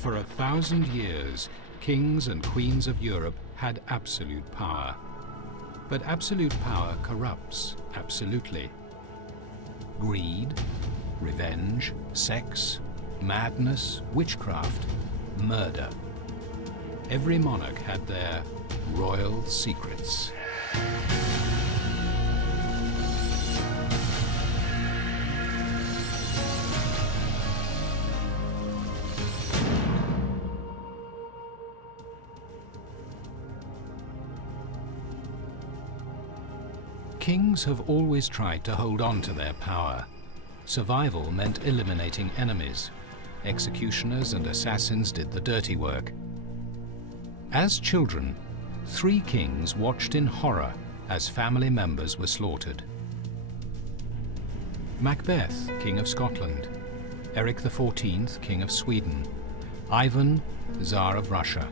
For 1,000 years, kings and queens of Europe had absolute power. But absolute power corrupts absolutely. Greed, revenge, sex, madness, witchcraft, murder. Every monarch had their royal secrets. Kings have always tried to hold on to their power. Survival meant eliminating enemies. Executioners and assassins did the dirty work. As children, 3 kings watched in horror as family members were slaughtered. Macbeth, King of Scotland; Eric XIV, King of Sweden; Ivan, Tsar of Russia.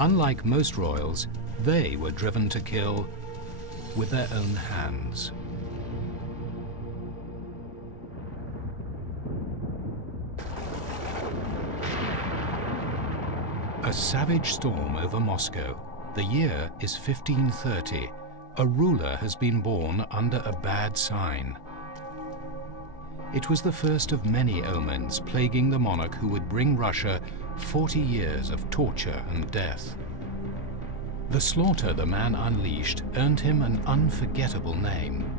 Unlike most royals, they were driven to kill with their own hands. A savage storm over Moscow. The year is 1530. A ruler has been born under a bad sign. It was the first of many omens plaguing the monarch who would bring Russia 40 years of torture and death. The slaughter the man unleashed earned him an unforgettable name: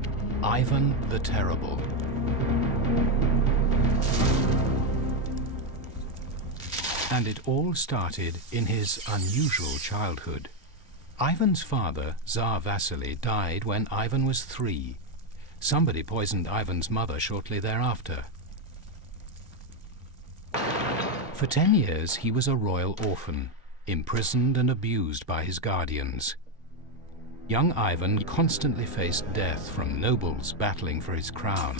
Ivan the Terrible. And it all started in his unusual childhood. Ivan's father, Tsar Vasily, died when Ivan was 3. Somebody poisoned Ivan's mother shortly thereafter. For 10 years he was a royal orphan, imprisoned and abused by his guardians. Young Ivan constantly faced death from nobles battling for his crown.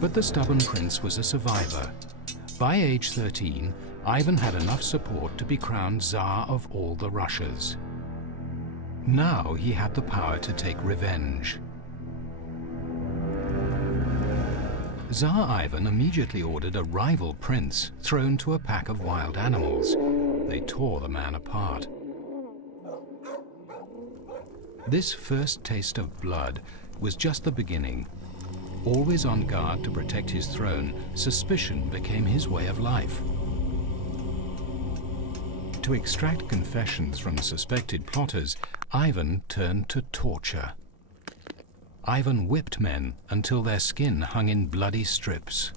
But the stubborn prince was a survivor. By age 13, Ivan had enough support to be crowned Tsar of all the Russias. Now he had the power to take revenge. Tsar Ivan immediately ordered a rival prince thrown to a pack of wild animals. They tore the man apart. This first taste of blood was just the beginning. Always on guard to protect his throne, suspicion became his way of life. To extract confessions from suspected plotters, Ivan turned to torture. Ivan whipped men until their skin hung in bloody strips.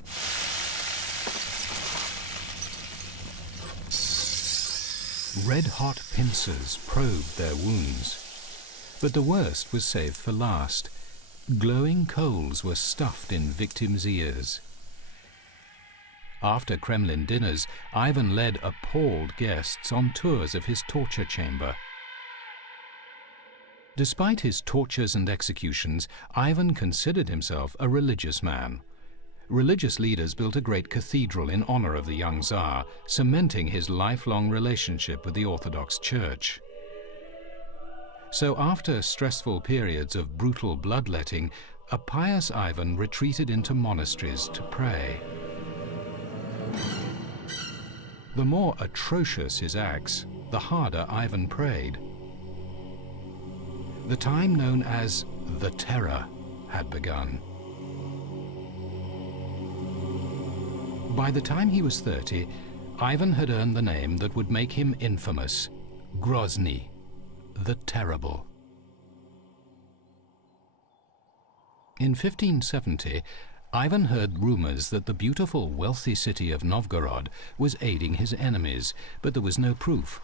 Red-hot pincers probed their wounds. But the worst was saved for last. Glowing coals were stuffed in victims' ears. After Kremlin dinners, Ivan led appalled guests on tours of his torture chamber. Despite his tortures and executions, Ivan considered himself a religious man. Religious leaders built a great cathedral in honor of the young Tsar, cementing his lifelong relationship with the Orthodox Church. So after stressful periods of brutal bloodletting, a pious Ivan retreated into monasteries to pray. The more atrocious his acts, the harder Ivan prayed. The time known as the Terror had begun. By the time he was 30, Ivan had earned the name that would make him infamous: Grozny, the Terrible. In 1570, Ivan heard rumors that the beautiful, wealthy city of Novgorod was aiding his enemies, but there was no proof.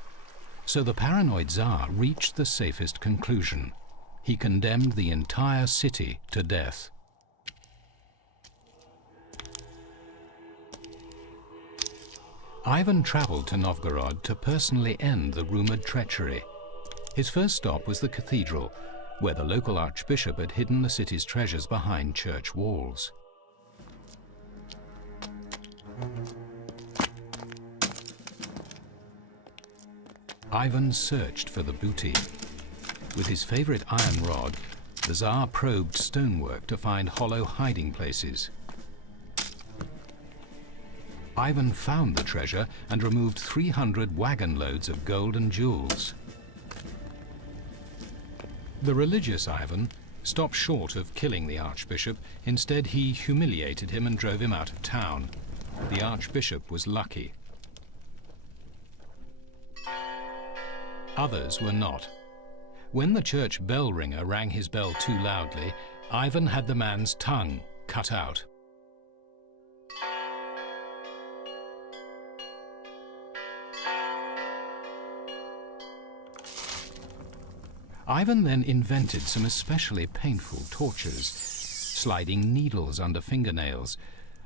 So the paranoid Tsar reached the safest conclusion. He condemned the entire city to death. Ivan traveled to Novgorod to personally end the rumored treachery. His first stop was the cathedral, where the local archbishop had hidden the city's treasures behind church walls. Ivan searched for the booty. With his favorite iron rod, the Tsar probed stonework to find hollow hiding places. Ivan found the treasure and removed 300 wagon loads of gold and jewels. The religious Ivan stopped short of killing the archbishop. Instead, he humiliated him and drove him out of town. The archbishop was lucky. Others were not. When the church bell ringer rang his bell too loudly, Ivan had the man's tongue cut out. Ivan then invented some especially painful tortures, sliding needles under fingernails,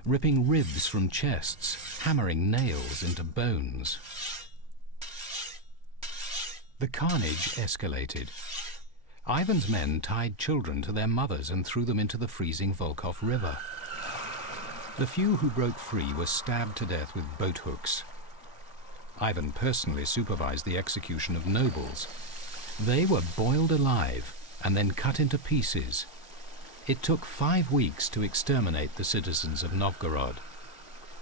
ripping ribs from chests, hammering nails into bones. The carnage escalated. Ivan's men tied children to their mothers and threw them into the freezing Volkhov River. The few who broke free were stabbed to death with boat hooks. Ivan personally supervised the execution of nobles. They were boiled alive and then cut into pieces. It took 5 weeks to exterminate the citizens of Novgorod.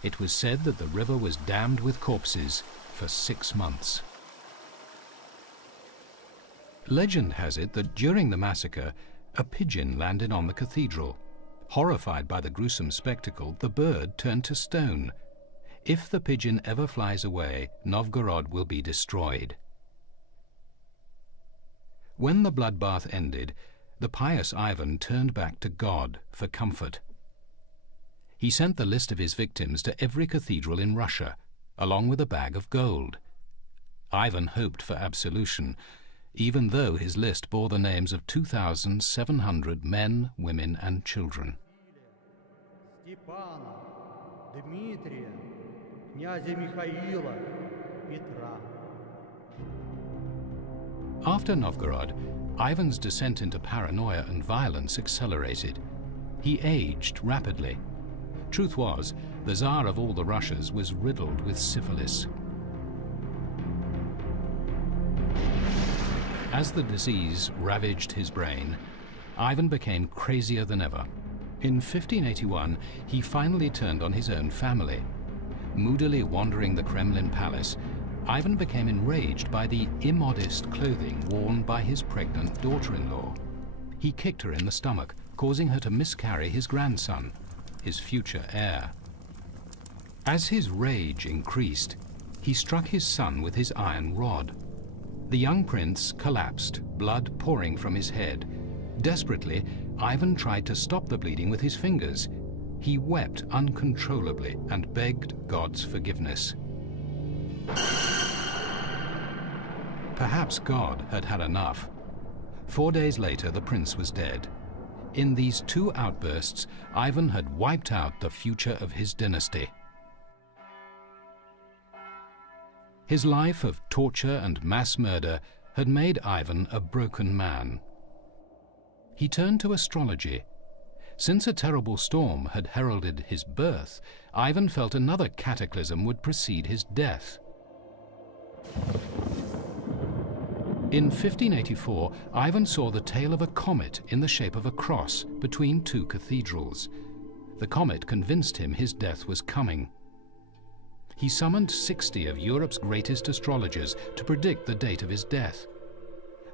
It was said that the river was dammed with corpses for 6 months. Legend has it that during the massacre, a pigeon landed on the cathedral. Horrified by the gruesome spectacle, the bird turned to stone. If the pigeon ever flies away, Novgorod will be destroyed. When the bloodbath ended, the pious Ivan turned back to God for comfort. He sent the list of his victims to every cathedral in Russia, along with a bag of gold. Ivan hoped for absolution, even though his list bore the names of 2,700 men, women, and children. Степана, Дмитрия, князя Михаила, Петра. After Novgorod, Ivan's descent into paranoia and violence accelerated. He aged rapidly. Truth was, the Tsar of all the Russias was riddled with syphilis. As the disease ravaged his brain, Ivan became crazier than ever. In 1581, he finally turned on his own family. Moodily wandering the Kremlin palace, Ivan became enraged by the immodest clothing worn by his pregnant daughter-in-law. He kicked her in the stomach, causing her to miscarry his grandson, his future heir. As his rage increased, he struck his son with his iron rod. The young prince collapsed, blood pouring from his head. Desperately, Ivan tried to stop the bleeding with his fingers. He wept uncontrollably and begged God's forgiveness. Perhaps God had had enough. 4 days later, the prince was dead. In these 2 outbursts, Ivan had wiped out the future of his dynasty. His life of torture and mass murder had made Ivan a broken man. He turned to astrology. Since a terrible storm had heralded his birth, Ivan felt another cataclysm would precede his death. In 1584, Ivan saw the tail of a comet in the shape of a cross between 2 cathedrals. The comet convinced him his death was coming. He summoned 60 of Europe's greatest astrologers to predict the date of his death.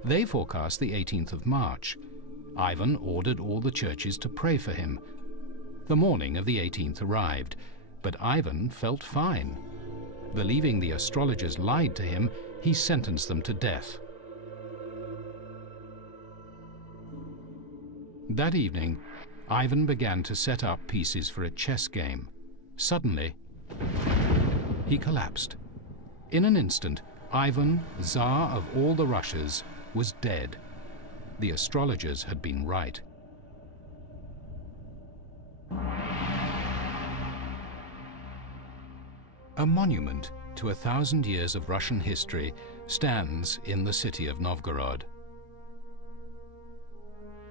They forecast the 18th of March. Ivan ordered all the churches to pray for him. The morning of the 18th arrived, but Ivan felt fine. Believing the astrologers lied to him, he sentenced them to death. That evening, Ivan began to set up pieces for a chess game. Suddenly, he collapsed. In an instant, Ivan, Tsar of all the Russias, was dead. The astrologers had been right. A monument to 1,000 years of Russian history stands in the city of Novgorod.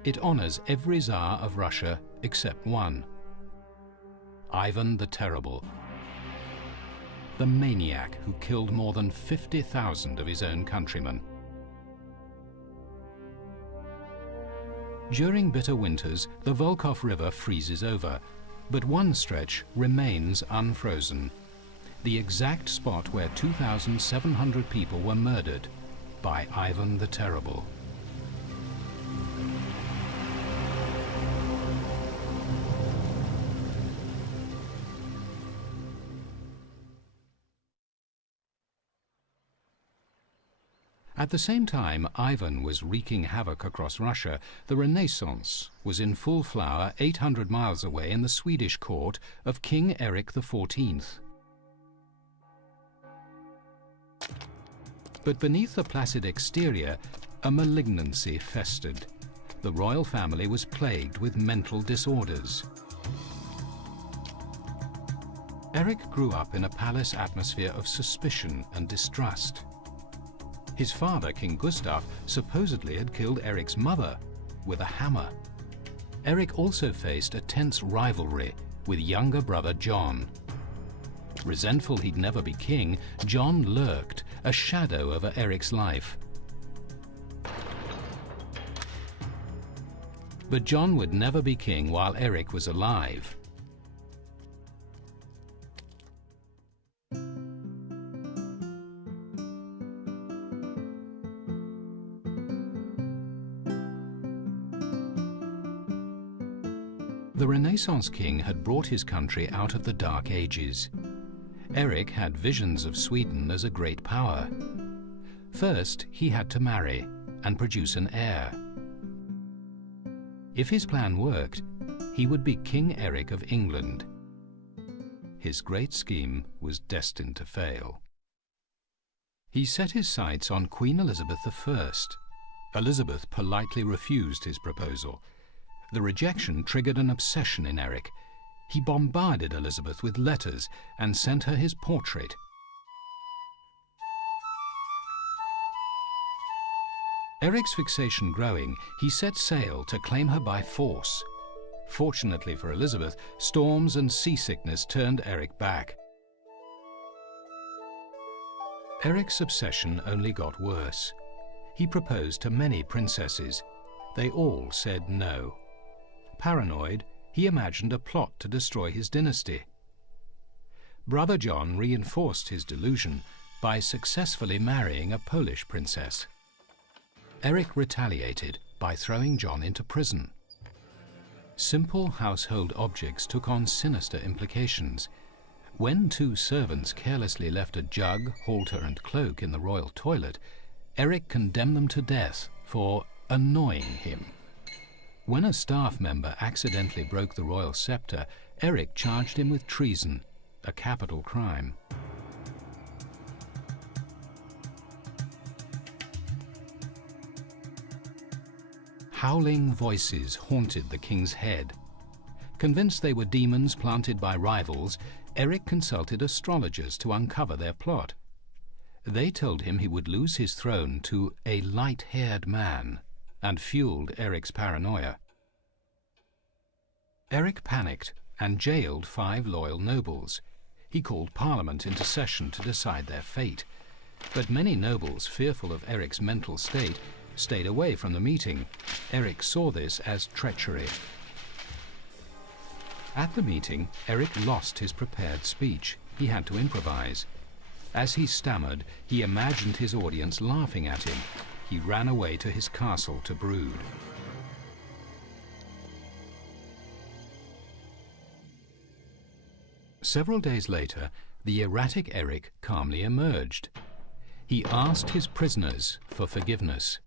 It honors every Tsar of Russia except one: Ivan the Terrible, the maniac who killed more than 50,000 of his own countrymen. During bitter winters, the Volkhov River freezes over, but one stretch remains unfrozen. the exact spot where 2,700 people were murdered by Ivan the Terrible. At the same time Ivan was wreaking havoc across Russia, the Renaissance was in full flower 800 miles away in the Swedish court of King Erik XIV. But beneath the placid exterior, a malignancy festered. The royal family was plagued with mental disorders. Erik grew up in a palace atmosphere of suspicion and distrust. His father, King Gustav, supposedly had killed Erik's mother with a hammer. Erik also faced a tense rivalry with younger brother John. Resentful he'd never be king, John lurked, a shadow over Erik's life. But John would never be king while Erik was alive. The Renaissance king had brought his country out of the Dark Ages. Erik had visions of Sweden as a great power. First, he had to marry and produce an heir. If his plan worked, he would be King Erik of England. His great scheme was destined to fail. He set his sights on Queen Elizabeth I. Elizabeth politely refused his proposal. The rejection triggered an obsession in Erik. He bombarded Elizabeth with letters and sent her his portrait. Erik's fixation growing, he set sail to claim her by force. Fortunately for Elizabeth, storms and seasickness turned Erik back. Erik's obsession only got worse. He proposed to many princesses. They all said no. Paranoid, he imagined a plot to destroy his dynasty. Brother John reinforced his delusion by successfully marrying a Polish princess. Erik retaliated by throwing John into prison. Simple household objects took on sinister implications. When two servants carelessly left a jug, halter and cloak in the royal toilet, Erik condemned them to death for annoying him. When a staff member accidentally broke the royal scepter, Erik charged him with treason, a capital crime. Howling voices haunted the king's head. Convinced they were demons planted by rivals, Erik consulted astrologers to uncover their plot. They told him he would lose his throne to a light-haired man, and fueled Erik's paranoia. Erik panicked and jailed 5 loyal nobles. He called Parliament into session to decide their fate. But many nobles, fearful of Erik's mental state, stayed away from the meeting. Erik saw this as treachery. At the meeting, Erik lost his prepared speech. He had to improvise. As he stammered, he imagined his audience laughing at him. He ran away to his castle to brood. Several days later, the erratic Erik calmly emerged. He asked his prisoners for forgiveness.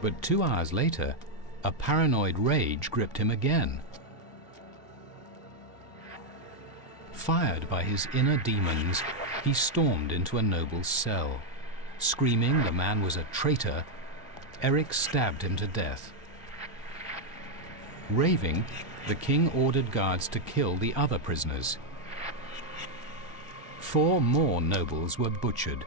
But 2 hours later, a paranoid rage gripped him again. Fired by his inner demons, he stormed into a noble's cell. Screaming the man was a traitor, Erik stabbed him to death. Raving, the king ordered guards to kill the other prisoners. 4 more nobles were butchered.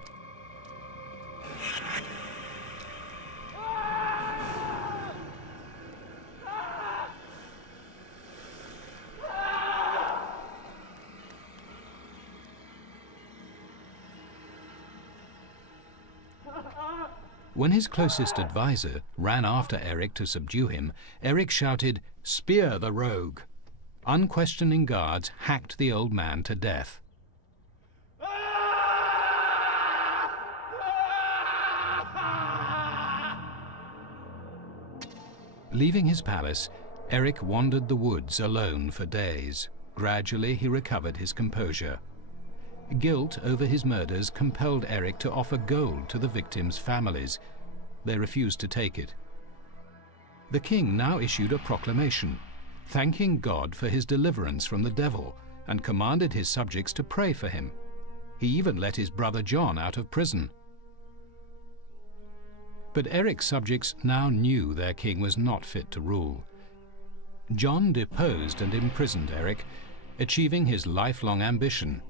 When his closest advisor ran after Erik to subdue him, Erik shouted, "Spear the rogue!" Unquestioning guards hacked the old man to death. Leaving his palace, Erik wandered the woods alone for days. Gradually, he recovered his composure. Guilt over his murders compelled Erik to offer gold to the victims' families. They refused to take it. The king now issued a proclamation, thanking God for his deliverance from the devil, and commanded his subjects to pray for him. He even let his brother John out of prison. But Erik's subjects now knew their king was not fit to rule. John deposed and imprisoned Erik, achieving his lifelong ambition.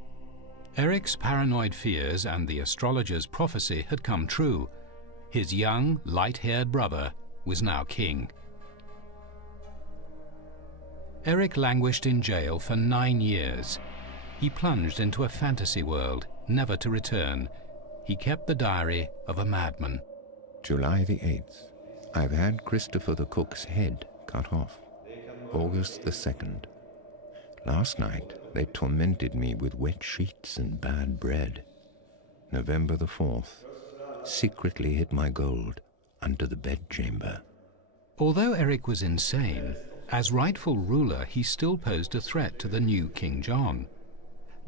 Erik's paranoid fears and the astrologer's prophecy had come true. His young, light-haired brother was now king. Erik languished in jail for 9 years. He plunged into a fantasy world, never to return. He kept the diary of a madman. July the 8th. I've had Christopher the cook's head cut off. August the 2nd. Last night they tormented me with wet sheets and bad bread. November the 4th. Secretly hid my gold under the bedchamber. Although Erik was insane, as rightful ruler he still posed a threat to the new King John.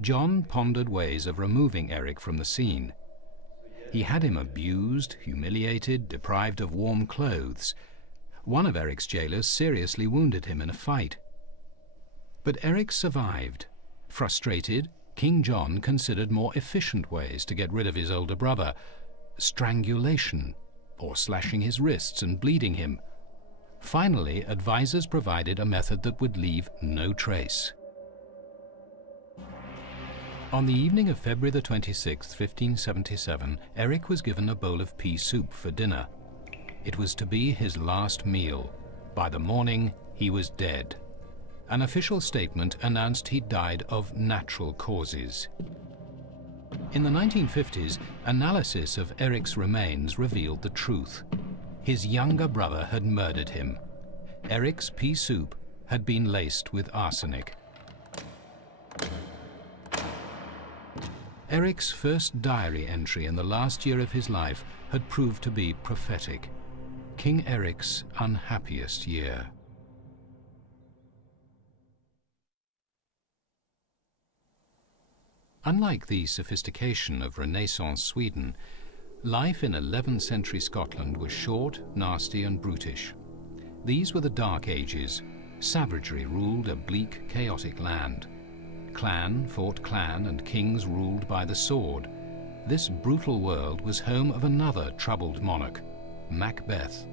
John pondered ways of removing Erik from the scene. He had him abused, humiliated, deprived of warm clothes. One of Erik's jailers seriously wounded him in a fight. But Erik survived. Frustrated, King John considered more efficient ways to get rid of his older brother: strangulation, or slashing his wrists and bleeding him. Finally, advisors provided a method that would leave no trace. On the evening of February the 26th, 1577, Erik was given a bowl of pea soup for dinner. It was to be his last meal. By the morning, he was dead. An official statement announced he died of natural causes. In the 1950s, analysis of Erik's remains revealed the truth. His younger brother had murdered him. Erik's pea soup had been laced with arsenic. Erik's first diary entry in the last year of his life had proved to be prophetic. King Erik's unhappiest year. Unlike the sophistication of Renaissance Sweden, life in 11th century Scotland was short, nasty, and brutish. These were the Dark Ages. Savagery ruled a bleak, chaotic land. Clan fought clan, and kings ruled by the sword. This brutal world was home of another troubled monarch, Macbeth.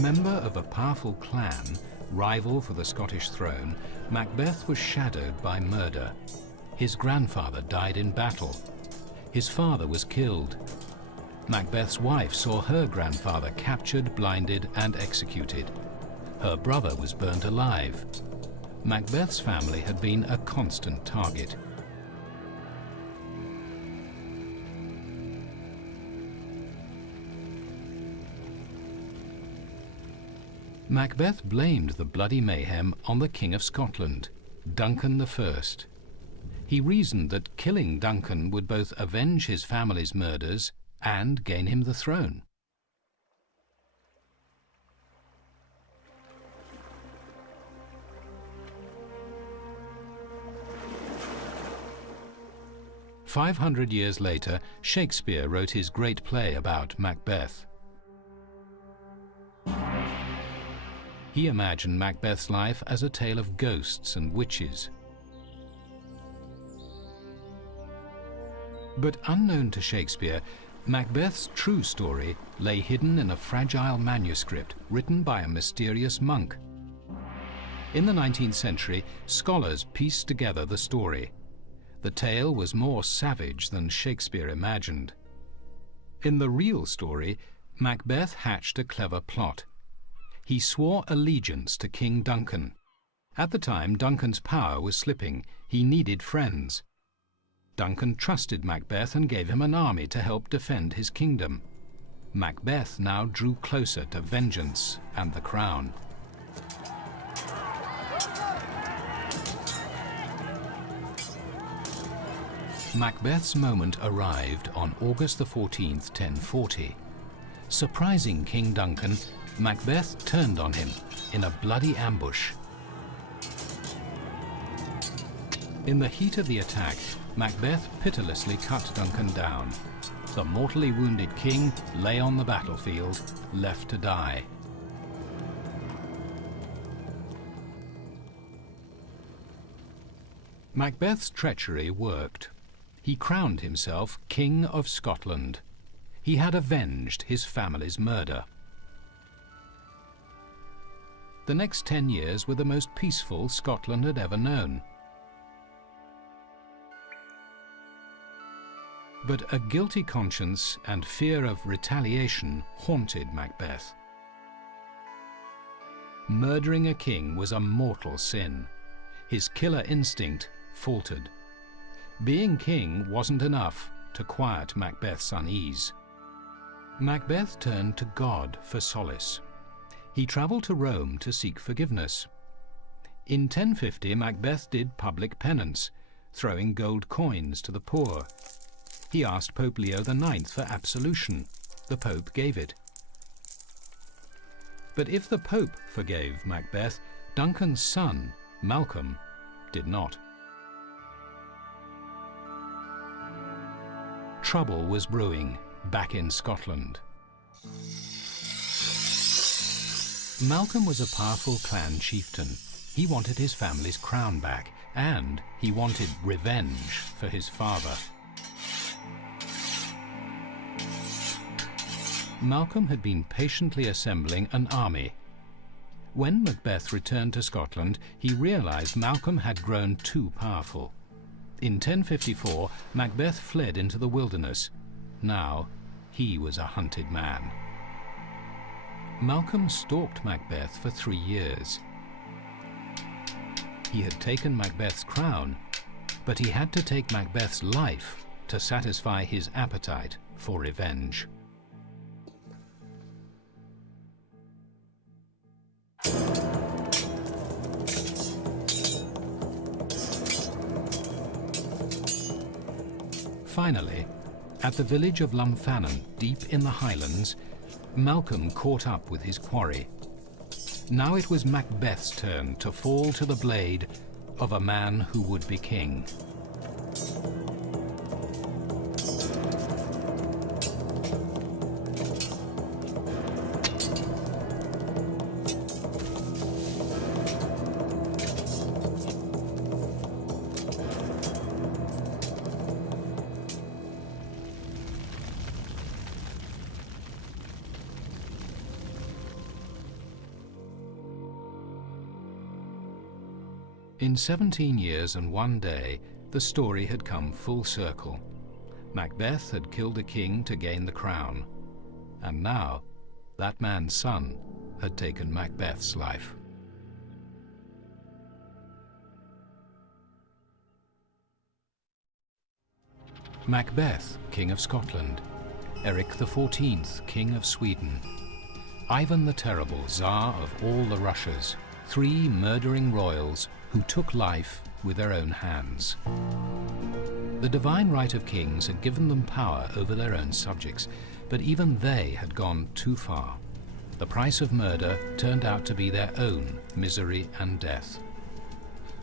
Member of a powerful clan, rival for the Scottish throne, Macbeth was shadowed by murder. His grandfather died in battle. His father was killed. Macbeth's wife saw her grandfather captured, blinded, and executed. Her brother was burnt alive. Macbeth's family had been a constant target. Macbeth blamed the bloody mayhem on the King of Scotland, Duncan I. He reasoned that killing Duncan would both avenge his family's murders and gain him the throne. "500 years later, Shakespeare wrote his great play about Macbeth. He imagined Macbeth's life as a tale of ghosts and witches. But unknown to Shakespeare, Macbeth's true story lay hidden in a fragile manuscript written by a mysterious monk. In the 19th century, scholars pieced together the story. The tale was more savage than Shakespeare imagined. In the real story, Macbeth hatched a clever plot. He swore allegiance to King Duncan. At the time, Duncan's power was slipping. He needed friends. Duncan trusted Macbeth and gave him an army to help defend his kingdom. Macbeth now drew closer to vengeance and the crown. Macbeth's moment arrived on August the 14th, 1040. Surprising King Duncan, Macbeth turned on him in a bloody ambush. In the heat of the attack, Macbeth pitilessly cut Duncan down. The mortally wounded king lay on the battlefield, left to die. Macbeth's treachery worked. He crowned himself King of Scotland. He had avenged his family's murder. The next 10 years were the most peaceful Scotland had ever known. But a guilty conscience and fear of retaliation haunted Macbeth. Murdering a king was a mortal sin. His killer instinct faltered. Being king wasn't enough to quiet Macbeth's unease. Macbeth turned to God for solace. He traveled to Rome to seek forgiveness. In 1050, Macbeth did public penance, throwing gold coins to the poor. He asked Pope Leo IX for absolution. The Pope gave it. But if the Pope forgave Macbeth, Duncan's son, Malcolm, did not. Trouble was brewing back in Scotland. Malcolm was a powerful clan chieftain. He wanted his family's crown back, and he wanted revenge for his father. Malcolm had been patiently assembling an army. When Macbeth returned to Scotland, he realized Malcolm had grown too powerful. In 1054, Macbeth fled into the wilderness. Now, he was a hunted man. Malcolm stalked Macbeth for 3 years. He had taken Macbeth's crown, but he had to take Macbeth's life to satisfy his appetite for revenge. Finally, at the village of Lumfannon, deep in the Highlands, Malcolm caught up with his quarry. Now it was Macbeth's turn to fall to the blade of a man who would be king. In 17 years and 1 day, the story had come full circle. Macbeth had killed a king to gain the crown, and now that man's son had taken Macbeth's life. Macbeth, King of Scotland, Eric XIV, King of Sweden, Ivan the Terrible, Tsar of all the Russias, 3 murdering royals who took life with their own hands. The divine right of kings had given them power over their own subjects, but even they had gone too far. The price of murder turned out to be their own misery and death.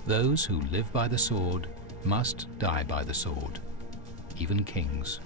Those who live by the sword must die by the sword, even kings.